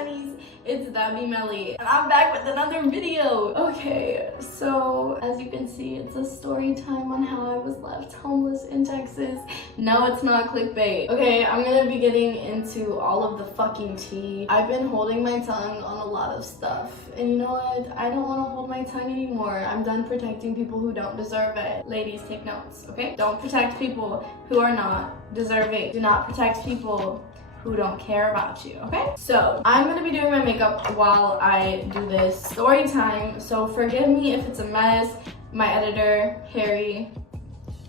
honeys, it's that B Melly, and I'm back with another video. Okay, so as you can see, it's a story time on how I was left homeless in Texas. No, it's not clickbait. Okay, I'm gonna be getting into all of the fucking tea. I've been holding my tongue on a lot of stuff, and you know what? I don't want to hold my tongue anymore. I'm done protecting people who don't deserve it. Ladies, take notes, okay? Don't protect people who are not deserving. Do not protect people who don't care about you, okay? So I'm gonna be doing my makeup while I do this story time, so forgive me if it's a mess. My editor, Harry,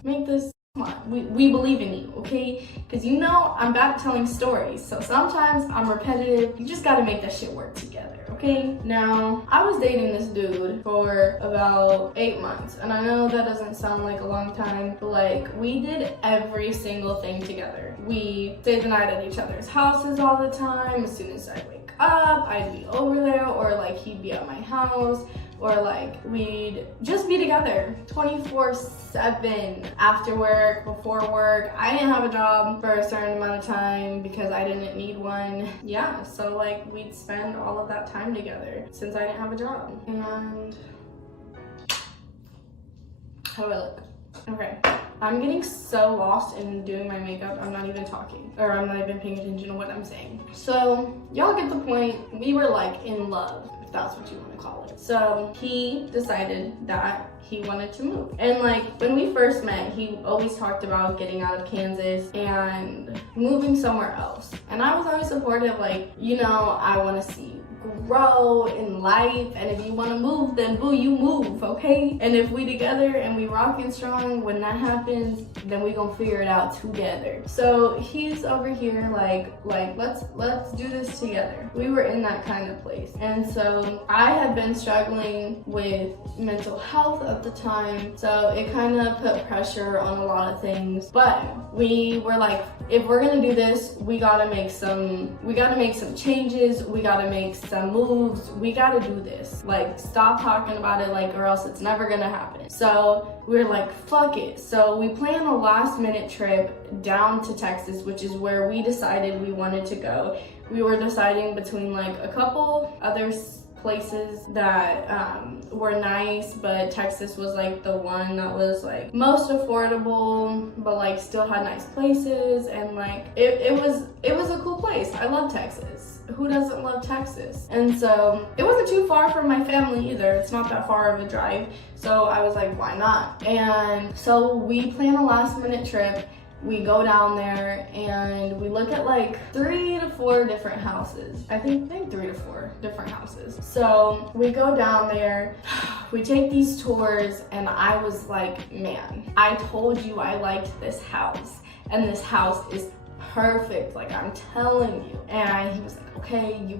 make this, come on, we believe in you, okay? Because you know I'm bad at telling stories, so sometimes I'm repetitive. You just gotta make that shit work together, okay? Now, I was dating this dude for about 8 months, and I know that doesn't sound like a long time, but like, we did every single thing together. We stayed the night at each other's houses all the time. As soon as I wake up, I'd be over there, or like he'd be at my house, or like we'd just be together 24/7 after work, before work. I didn't have a job for a certain amount of time because I didn't need one. Yeah, so like we'd spend all of that time together since I didn't have a job. And how do I look? Okay, I'm getting so lost in doing my makeup, I'm not even talking, or I'm not even paying attention to what I'm saying. So y'all get the point. We were like in love, if that's what you want to call it. So he decided that he wanted to move. And like when we first met, he always talked about getting out of Kansas and moving somewhere else. And I was always supportive, like, you know, I want to see you grow in life, and if you want to move, then boo, you move, okay? And if we together and we rockin' strong, when that happens, then we gonna figure it out together. So he's over here like let's do this together. We were in that kind of place. And so I had been struggling with mental health at the time, so it kind of put pressure on a lot of things. But we were like, if we're gonna do this, we gotta make some changes, we gotta make some moves, we gotta do this. Like, stop talking about it, like, or else it's never gonna happen. So we were like, fuck it. So we planned a last minute trip down to Texas, which is where we decided we wanted to go. We were deciding between like a couple other places that were nice, but Texas was like the one that was like most affordable, but like still had nice places, and like it was a cool place. I love Texas. Who doesn't love Texas? And so it wasn't too far from my family either. It's not that far of a drive. So I was like, why not? And so we plan a last minute trip. We go down there and we look at like 3 to 4 different houses. I think 3 to 4 different houses. So we go down there, we take these tours, and I was like, man, I told you I liked this house, and this house is perfect, like I'm telling you. And he was like, okay, you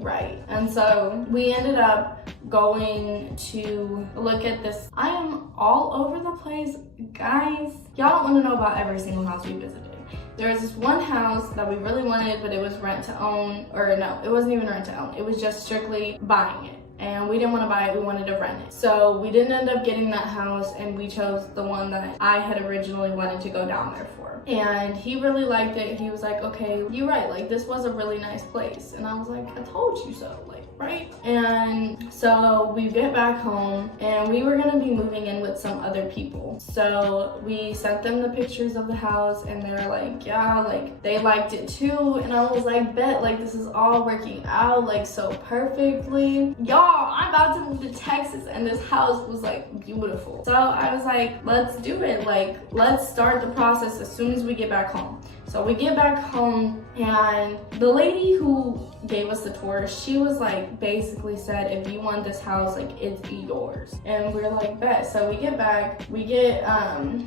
right. And so we ended up going to look at this. I am all over the place, guys. Y'all don't want to know about every single house we visited. There was this one house that we really wanted, but it was rent to own, or no, it wasn't even rent to own. It was just strictly buying it. And we didn't want to buy it, we wanted to rent it. So we didn't end up getting that house, and we chose the one that I had originally wanted to go down there for. And he really liked it. He was like, okay, you're right, like this was a really nice place. And I was like, I told you so, like, right? And so we get back home, and we were gonna be moving in with some other people. So we sent them the pictures of the house, and they were like, yeah, like they liked it too. And I was like, bet, like this is all working out like so perfectly. Y'all, I'm about to move to Texas, and this house was like beautiful. So I was like, let's do it. Like, let's start the process as soon as we get back home. So we get back home, and the lady who gave us the tour, she was like, basically said, if you want this house, like it's yours. And we're like, bet. So we get back, we get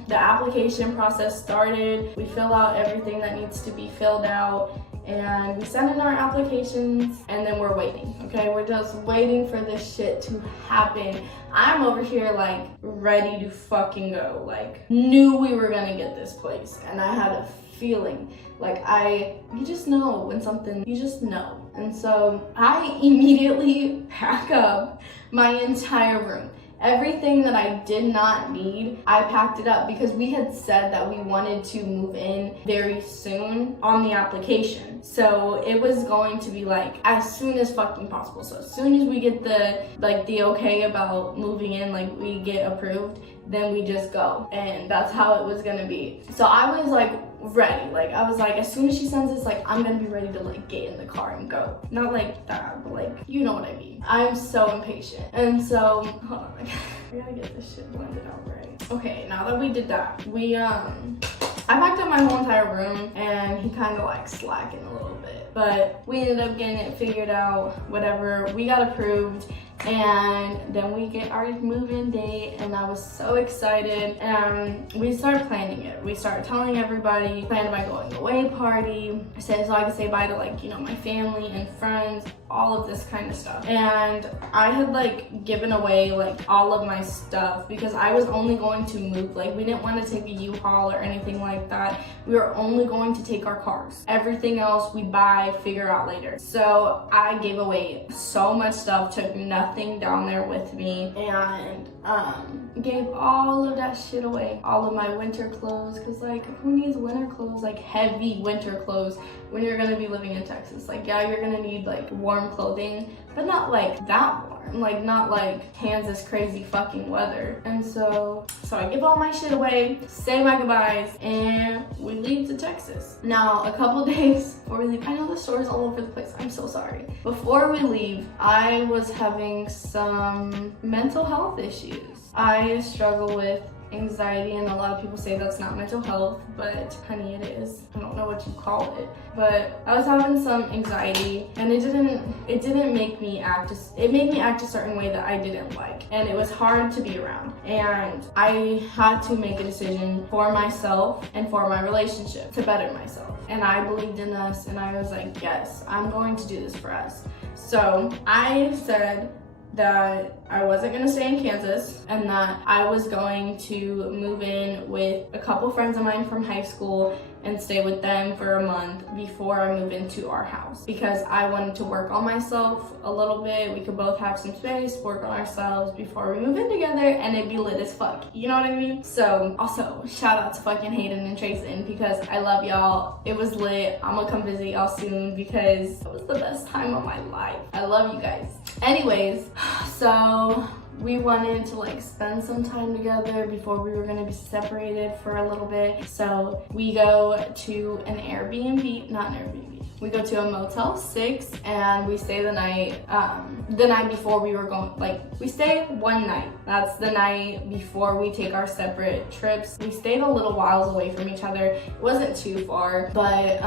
the application process started. We fill out everything that needs to be filled out, and we send in our applications, and then we're waiting, okay? We're just waiting for this shit to happen. I'm over here like ready to fucking go, like knew we were gonna get this place, and I had a feeling, like you just know when something, you just know. And so I immediately pack up my entire room, Everything that I did not need, I packed it up because we had said that we wanted to move in very soon on the application. So it was going to be like as soon as fucking possible. So as soon as we get the okay about moving in, like we get approved, then we just go. And that's how it was gonna be. So I was like ready. Like I was like, as soon as she sends this, like I'm gonna be ready to like get in the car and go. Not like that, but like you know what I mean. I'm so impatient. And so hold on, I gotta get this shit blended out right. Okay, now that we did that, I packed up my whole entire room and he kind of like slacking a little bit, but we ended up getting it figured out, whatever. We got approved and then we get our move-in date and I was so excited and we started planning it. We started telling everybody, planned my going away party, so I could say bye to like, you know, my family and friends, all of this kind of stuff. And I had like given away like all of my stuff because I was only going to move, like we didn't want to take a U-Haul or anything like that. We were only going to take our cars. Everything else we buy, figure out later. So I gave away so much stuff, took nothing down there with me, and gave all of that shit away. All of my winter clothes, because like who needs winter clothes, like heavy winter clothes when you're gonna be living in Texas? Like yeah, you're gonna need like warm clothing, but not like that warm, like not like Kansas crazy fucking weather. And so I give all my shit away, say my goodbyes, and we leave to Texas. Now a couple days before we leave, I know the story's all over the place, I'm so sorry. Before we leave, I was having some mental health issues. I struggle with anxiety, and a lot of people say that's not mental health, but honey, it is. I don't know what you call it, but I was having some anxiety, and it didn't make me act. It made me act a certain way that I didn't like, and it was hard to be around. And I had to make a decision for myself and for my relationship to better myself. And I believed in us, and I was like, yes, I'm going to do this for us. So I said that I wasn't gonna stay in Kansas and that I was going to move in with a couple friends of mine from high school and stay with them for a month before I move into our house, because I wanted to work on myself a little bit. We could both have some space, work on ourselves before we move in together, and it'd be lit as fuck, you know what I mean? So also shout out to fucking Hayden and Trayson, because I love y'all. It was lit. I'm gonna come visit y'all soon because it was the best time of my life. I love you guys. Anyways, so we wanted to like spend some time together before we were gonna be separated for a little bit. So we go to an Airbnb, not an Airbnb. We go to a Motel 6 and we stay the night before we were going, like we stay one night. That's the night before we take our separate trips. We stayed a little whiles away from each other. It wasn't too far, but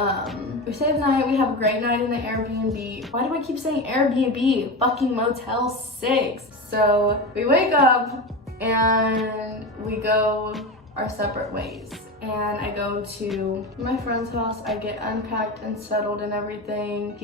we stayed the night. We have a great night in the Airbnb. Why do I keep saying Airbnb? Fucking Motel 6. So we wake up and we go our separate ways. And I go to my friend's house. I get unpacked and settled and everything.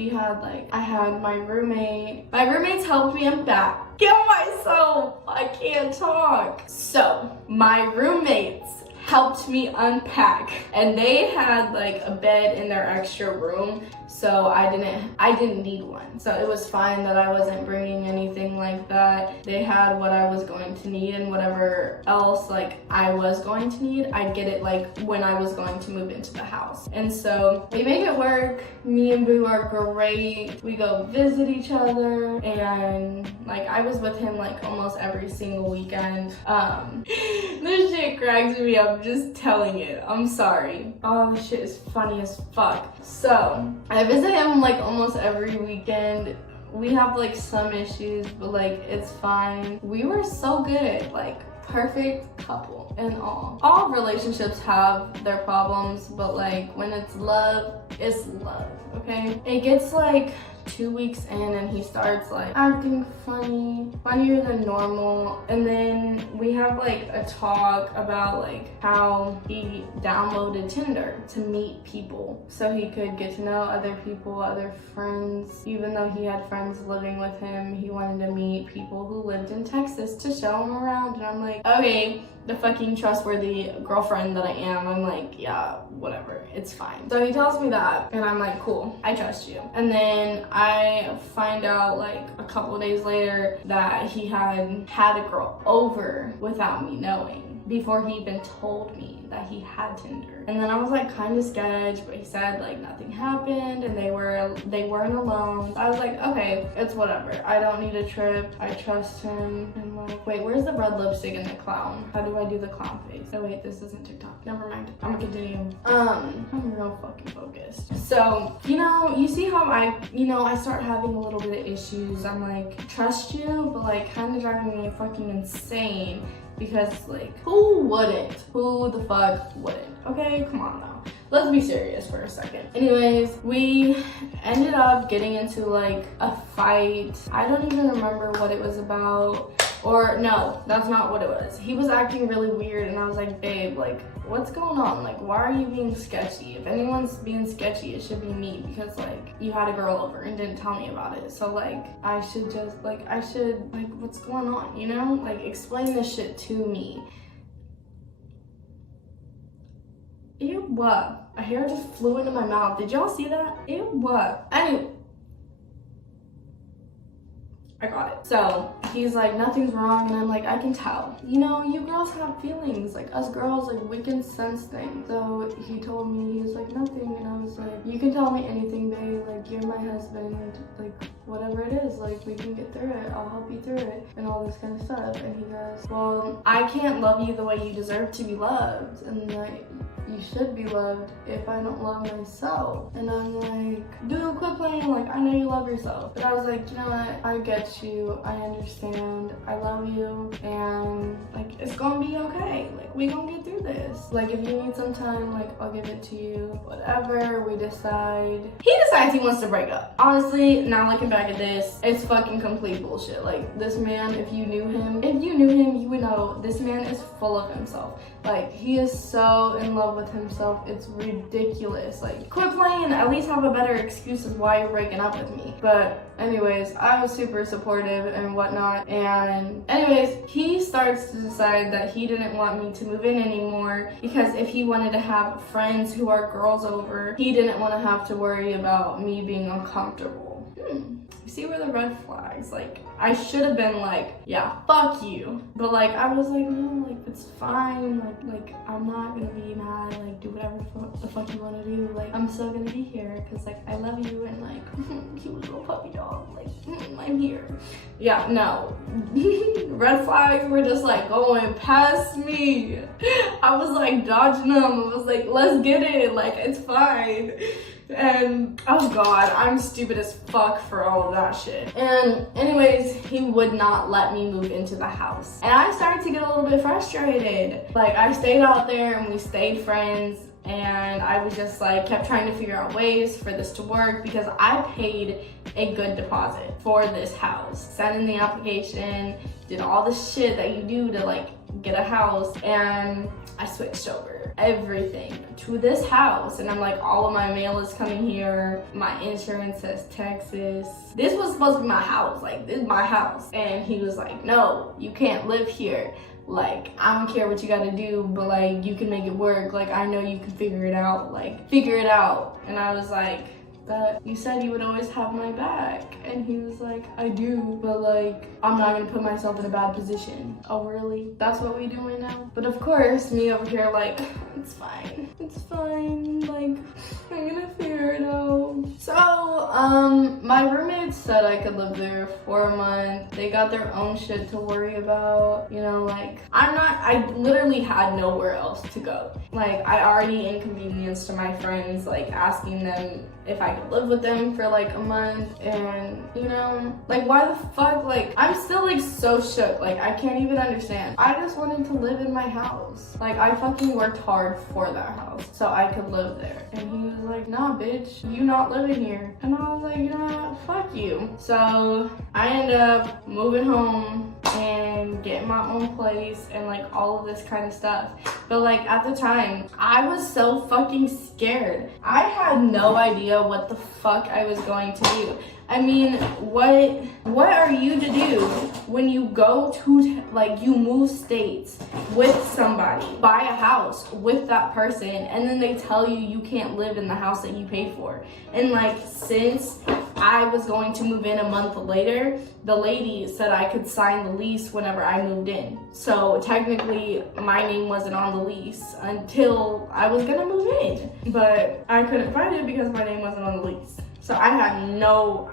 I had my roommate. My roommates helped me unpack. Kill myself. I can't talk. So my roommates helped me unpack, and they had like a bed in their extra room, so I didn't need one. So it was fine that I wasn't bringing anything like that. They had what I was going to need, and whatever else like I was going to need, I'd get it like when I was going to move into the house. And so we make it work. Me and Boo are great. We go visit each other, and like I was with him like almost every single weekend. This shit cracks me up just telling it. I'm sorry. Oh, this shit is funny as fuck. So I visit him like almost every weekend. We have like some issues, but like it's fine. We were so good, like perfect couple and all. All relationships have their problems, but like when it's love, it's love, okay? It gets like 2 weeks in and he starts like acting funnier than normal, and then we have like a talk about like how he downloaded Tinder to meet people so he could get to know other people, other friends. Even though he had friends living with him, he wanted to meet people who lived in Texas to show him around. And I'm like, okay, the fucking trustworthy girlfriend that I am, I'm like, yeah, whatever. it's fine. So he tells me that, and I'm like, cool, I trust you. And then I find out like a couple of days later that he had a girl over without me knowing, before he even told me that he had Tinder. And then I was like kind of sketched, but he said like nothing happened and they weren't alone. I was like, okay, it's whatever. I don't need a trip. I trust him. And like, wait, where's the red lipstick and the clown? How do I do the clown face? Oh wait, this isn't TikTok. Never mind. I'm gonna continue. I'm real fucking focused. So, you see how I start having a little bit of issues. I'm like, trust you, but like kind of driving me fucking insane. Because like, who wouldn't? Who the fuck wouldn't? Okay, come on now. Let's be serious for a second. Anyways, we ended up getting into like a fight. I don't even remember what it was about. Or no, that's not what it was. He was acting really weird and I was like, babe, like, what's going on? Like, why are you being sketchy? If anyone's being sketchy, it should be me, because like you had a girl over and didn't tell me about it. So like I should what's going on, Like, explain this shit to me. Ew, what? A hair just flew into my mouth. Did y'all see that? Ew, what? Anyway, I got it. So he's like, nothing's wrong, and I'm like, I can tell. You girls have feelings. Like, us girls, like, we can sense things. So he told me, he was like, nothing, and I was like, you can tell me anything, babe. Like, you're my husband. Like, whatever it is, like, we can get through it. I'll help you through it, and all this kind of stuff. And he goes, well, I can't love you the way you deserve to be loved, and like, you should be loved if I don't love myself. And I'm like, dude, quit playing. Like, I know you love yourself. But I was like, you know what? I get you. I understand. I love you. And like, it's gonna be okay. Like, we gonna get through this. Like, if you need some time, like, I'll give it to you. Whatever we decide. He decides he wants to break up. Honestly, now looking back at this, it's fucking complete bullshit. Like, this man, if you knew him, you would know this man is full of himself. Like, he is so in love with himself, it's ridiculous. Like, quit playing, at least have a better excuse as why you're breaking up with me. But anyways, I was super supportive and whatnot, and anyways, he starts to decide that he didn't want me to move in anymore, because if he wanted to have friends who are girls over, he didn't want to have to worry about me being uncomfortable. You see where the red flags, like, I should have been like, yeah, fuck you. But like, I was like, no, like, it's fine. Like I'm not gonna be mad. Like, do whatever the fuck you want to do. Like, I'm still gonna be here because like I love you, and like cute little puppy dog. Like, I'm here. Yeah, no. Red flags were just like going past me. I was like dodging them. I was like, let's get it. Like, it's fine. And oh god, I'm stupid as fuck for all of that shit. And anyways, he would not let me move into the house. And I started to get a little bit frustrated. Like, I stayed out there and we stayed friends, and I was just like, kept trying to figure out ways for this to work, because I paid a good deposit for this house. Sent in the application, did all the shit that you do to like get a house, and I switched over everything to this house. And I'm like, all of my mail is coming here, my insurance says Texas. This was supposed to be my house, like, this is my house. And he was like, no, you can't live here. Like, I don't care what you gotta do, but like, you can make it work. Like, I know you can figure it out. Like, figure it out. And I was like, that you said you would always have my back. And he was like, I do, but like, I'm not gonna put myself in a bad position. Oh really? That's what we doing now? But of course, me over here like, it's fine. It's fine. Like, I'm gonna figure it out. So, my roommates said I could live there for a month. They got their own shit to worry about. Like, I literally had nowhere else to go. Like, I already inconvenienced my friends, like, asking them if I could live with them for like a month, and like, why the fuck? Like, I'm still like so shook. Like, I can't even understand. I just wanted to live in my house. Like, I fucking worked hard for that house so I could live there. And he was like, nah bitch, you not living here. And I was like, you know what, fuck you. So I ended up moving home and getting my own place and like all of this kind of stuff. But like at the time, I was so fucking scared. I had no idea what the fuck I was going to do. I mean, what are you to do when you go to, like, you move states with somebody, buy a house with that person, and then they tell you you can't live in the house that you paid for? And like, since I was going to move in a month later, the lady said I could sign the lease whenever I moved in. So technically my name wasn't on the lease until I was gonna move in, but I couldn't find it because my name wasn't on the lease. So I had no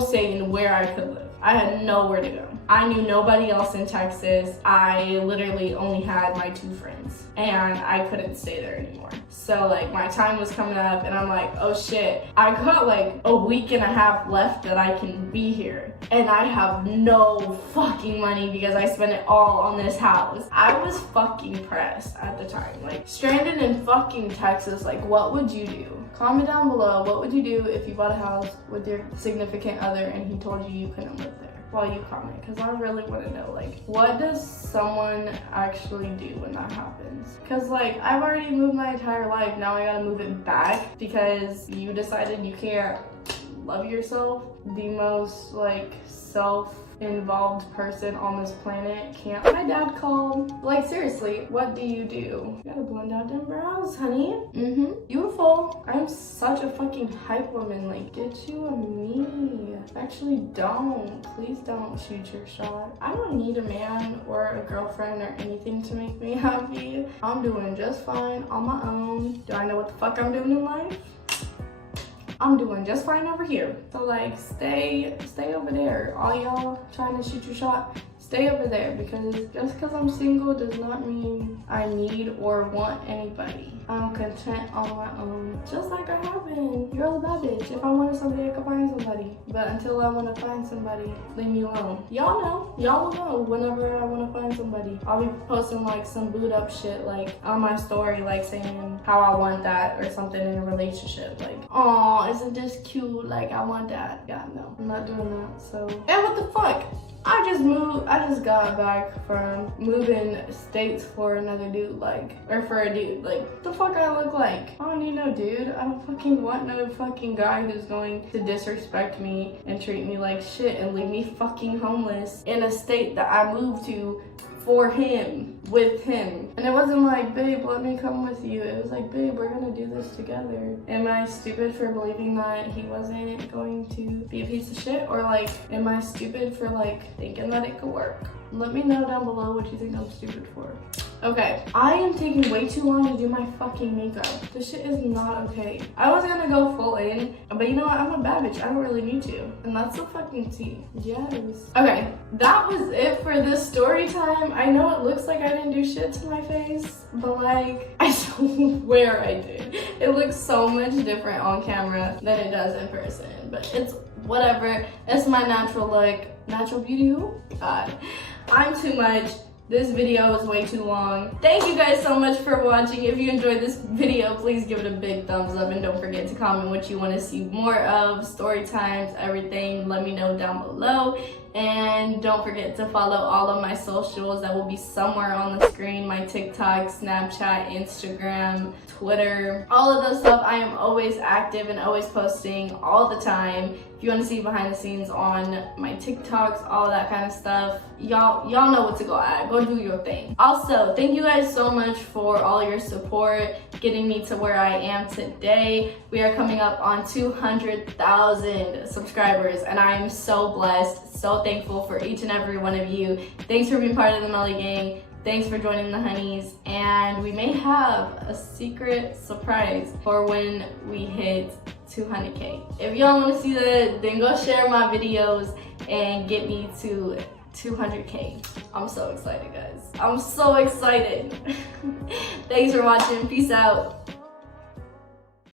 say in where I could live. I had nowhere to go. I knew nobody else in Texas. I literally only had my 2 friends and I couldn't stay there anymore. So like my time was coming up and I'm like, oh shit, I got like a week and a half left that I can be here. And I have no fucking money because I spent it all on this house. I was fucking pressed at the time. Like, stranded in fucking Texas, like what would you do? Comment down below, what would you do if you bought a house with your significant other and he told you you couldn't live there? While you comment, because I really want to know, like, what does someone actually do when that happens? Because like, I've already moved my entire life, now I gotta move it back because you decided you can't love yourself. The most like self-involved person on this planet can't. My dad called. Like, seriously, what do? You gotta blend out them brows, honey. Beautiful. I'm such a fucking hype woman. Like, get you a me. Actually, don't. Please don't shoot your shot. I don't need a man or a girlfriend or anything to make me happy. I'm doing just fine on my own. Do I know what the fuck I'm doing in life? I'm doing just fine over here. So like, stay over there. All y'all trying to shoot your shot, stay over there, because just because I'm single does not mean I need or want anybody. I'm content on my own, just like I have been. You're a bad bitch. If I wanted somebody, I could find somebody. But until I want to find somebody, leave me alone. Y'all know. Y'all will know whenever I want to find somebody. I'll be posting like some boot up shit like on my story, like saying how I want that or something in a relationship. Like, oh, isn't this cute? Like, I want that. Yeah, no, I'm not doing that. So, and what the fuck? I just got back from moving states for another dude, like, or for a dude. Like, the fuck I look like? I don't need no dude. I don't fucking want no fucking guy who's going to disrespect me and treat me like shit and leave me fucking homeless in a state that I moved to for him, with him. And it wasn't like, babe, let me come with you. It was like, babe, we're gonna do this together. Am I stupid for believing that he wasn't going to be a piece of shit? Or like, am I stupid for like thinking that it could work? Let me know down below what you think I'm stupid for. Okay, I am taking way too long to do my fucking makeup. This shit is not okay. I was gonna go full in, but you know what? I'm a bad bitch. I don't really need to. And that's the fucking tea. Yes. Okay, that was it for this story time. I know it looks like I didn't do shit to my face, but like, I swear I did. It looks so much different on camera than it does in person, but it's whatever. It's my natural look. Natural beauty who? God. I'm too much. This video is way too long. Thank you guys so much for watching. If you enjoyed this video, please give it a big thumbs up and don't forget to comment what you want to see more of, story times, everything. Let me know down below. And don't forget to follow all of my socials that will be somewhere on the screen. My TikTok, Snapchat, Instagram, Twitter, all of those stuff. I am always active and always posting all the time. If you want to see behind the scenes on my TikToks, all that kind of stuff, y'all know what to go at. Go do your thing. Also, thank you guys so much for all your support, getting me to where I am today. We are coming up on 200,000 subscribers and I am so blessed, so thankful for each and every one of you. Thanks for being part of the Melly Gang. Thanks for joining the honeys, and we may have a secret surprise for when we hit 200K. If y'all want to see that, then go share my videos and get me to 200K. I'm so excited, guys. I'm so excited. Thanks for watching. Peace out.